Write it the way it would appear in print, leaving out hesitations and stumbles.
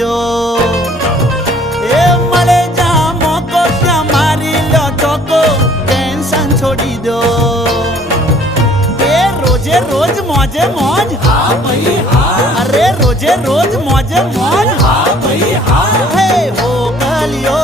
दो। ए मले जा मोको क्या मारी लो चौको, टेंशन छोड़ी दो। ए रोजे रोज मौजे मौज, हाँ भाई हाँ, अरे रोजे रोज मौजे मौज, हाँ भाई हाँ। हे हो गलियो